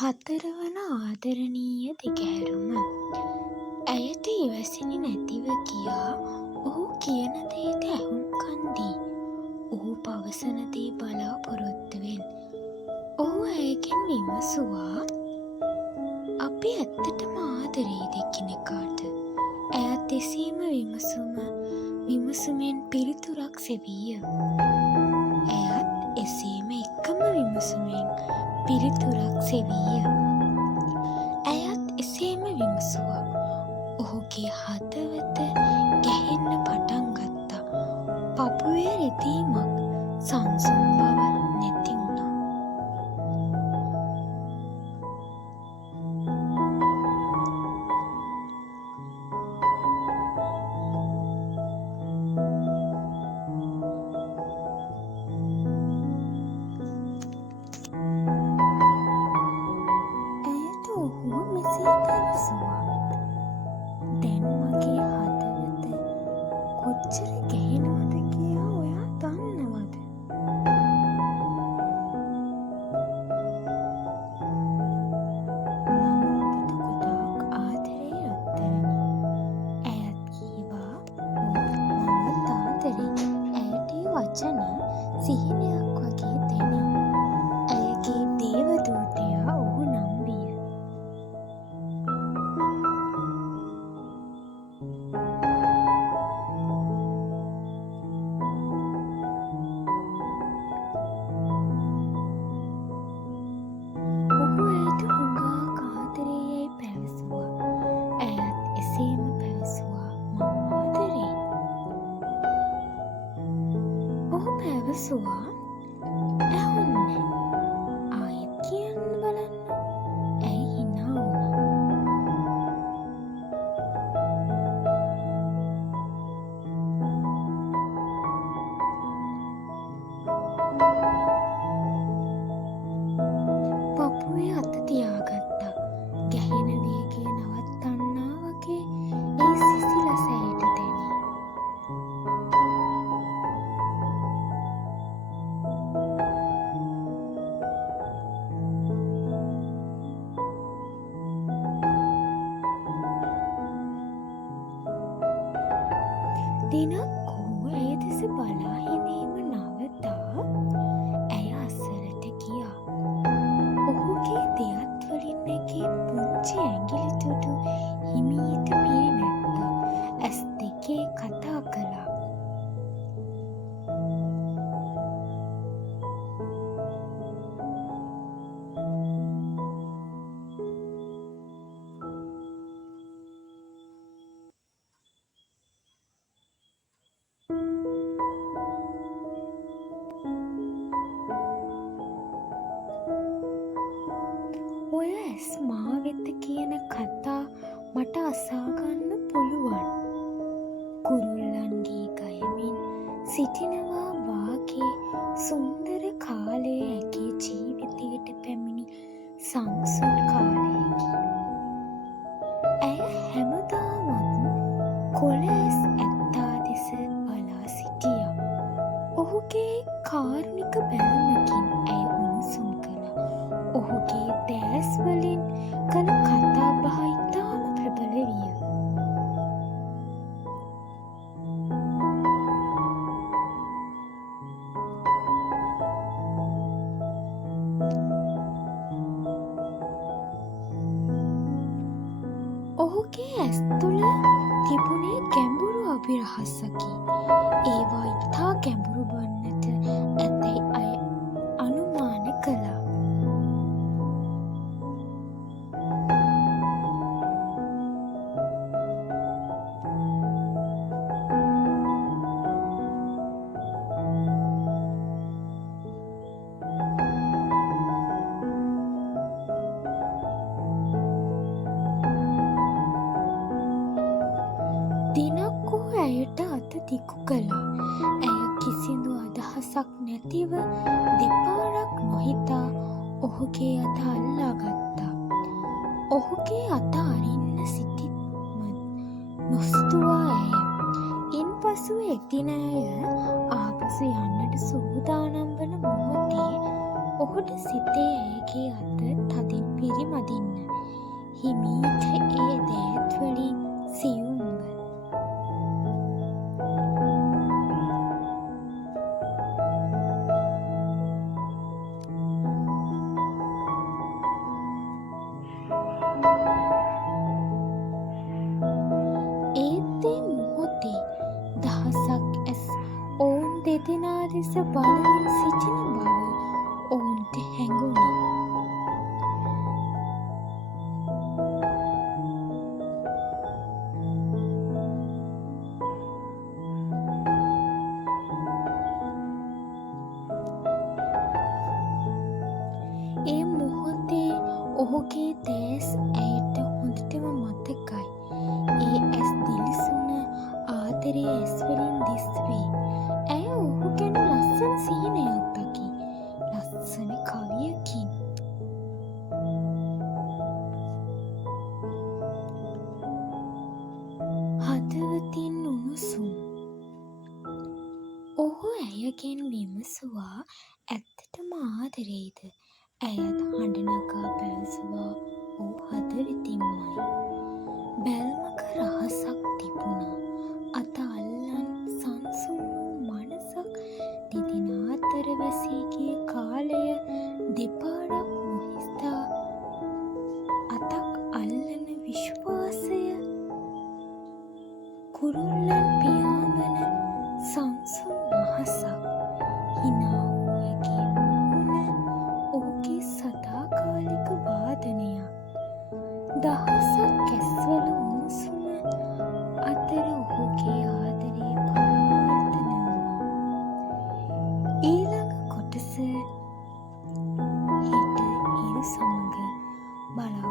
හතරවන ආදරණීය දිගහැරුම. ඇයට ඉවසිලි නැතිව කියා ඔහු කියන දේට ඇහුම්කන් දී. ඔහු පවසන දේ බලාපොරොත්තුවෙන්. ඔහු ඇයගෙන් විමසුවා අපි ඇත්තටම ආදරේද එකිනෙකාට. ඇයත් එසේම විමසුමෙන් පිළිතුරක් සෙවීය. ඇයත් එසේම එකම විමසුමෙන් පිළිතුරක් සෙවීය. ඇයත් එසේම විමසුවා. ඔහුගේ හදවත ගැහෙන්න පටන් ගත්තා. පපුවේ රිදීමක් සංසුන් බවක් නැති වුණා. ඇයට ඔහු මෙසේ පැවසුවා. දැන් මගේ හදවත කොච්චර ගැහෙනවද කියා ඔයා දන්නවද? මම ඔබට ගොඩාක් ආදරේ රත්තරනි. ඇයත් කීවා මමත් ආදරේ. ඇයට ඒ වචන සිහිනයක් වගේ දැනේ. ඇයගේ දේවදූතයා ඔහු නම් විය. ඔහු ඇයට හුඟාක් ආදරේ යැයි පැවසුවා. ඇයත් එසේම පැවසුවා මම ආදරේ. ඔහු පැවසුවා ඇහුන්නේ ආයෙත් කියන්න බලන්න. ඇය හිනා වුණා. පපුවේ අත තියාගත්තා. ගැහෙන වේගය නවත්තන්නා වගේ ඒ සිසිලස ඇයට දැනේ. දිනක් ඔහු ඇය දෙස බලා හිඳීම නවතා ඇය අසලට ගියා. ඔහුගේ දෙයත් වලින් නැගී පුංචි ඇඟිලි තුඩු හිමීට පිරිමැද්දා. ඇස් දෙකේ කතා කළා. ඔය ඇස් මා වෙත කියන කතා මට අසාගන්න පුළුවන්. කුරුල්ලන්ගේ ගයමින් සිටිනවා වාගේ සුන්දර කාලය ඇගේ ජීවිතයට පැමිණි සංසුන් කාලයකි. ඇය හැමදාමත් කොළ ඇස් ඇත්තා දෙස බලා සිටියා. ඔහුගේ කාරුණික බැල්මකින් ඇය උණුසුම් කළා. ඔහුගේ දෑස් වලින් කළ කතා බහ ඉතාම ප්‍රබල විය. ඔහුගේ ඇස් තුළ තිබුණේ ගැඹුරු අභිරහසකි. ඒවා ඉතා ගැඹුරු වන්නට ඇතැයි අය අනුමාන කළා. දිනක් ඔහු ඇයට අත දිගු කළා. ඇය කිසිදු අදහසක් නැතිව දෙපාරක් නොහිතා ඔහුගේ අත අල්ලා ගත්තා. ඔහුගේ අත අරින්න සිටිත්ම නොසිතුවා ඇය. ඉන්පසු එක්දින ඇය ආපසු යන්නට සූදානම් වන මොහොතේ ඔහුට සිතේ ඇයගේ අත තදින් පිරී මදින්න හිමීට ඒ දෑත්වලින් සියුම්ව ඒත් ඒ මොහොතේ දහසක් ඇස් ඔවුන් දෙදෙනා දෙස බලමින් සිටින බව ඔවුන්ට හැඟුණි. ඒ මොහොතේ ඔහුගේ දැස් ඇයට හොඳටම මතකයි. ඒ ඇස් දිලිසුන ආදරේ ඇස්වලින් දිස්වේ. ඇය ඔහු ගැන ලස්සන සිහිනයක් දකි. ලස්සන කවියකින්. හදවතින් උණුසුම්. ඔහු ඇයගෙන් විමසුවා ඇත්තටම ආදරේද? ඇයත් හඬ නගා පැවසුවා ඔහු හදවතින්මයි. බැල්මක රහසක් තිබුණා. අත අල්ලන් සංසුන් වූ මනසක් දෙදෙනා අතර වැසී ගිය කාලය දෙපාරක් නොහිස්දා අතක් අල්ලන විශ්වාසය කුරුල්ලන් පියාඹන සංසුන් අහසක් හිනා වූ ඇගේ මුහුණ ඔහුගේ සදාකාලික වාදනයක් දහසක් ඇස්වල උණුසුම අතර ඔහුගේ ආදරේ පරිවර්තන වුණා. ඊළඟ කොටස හෙට හිරු සමග බලා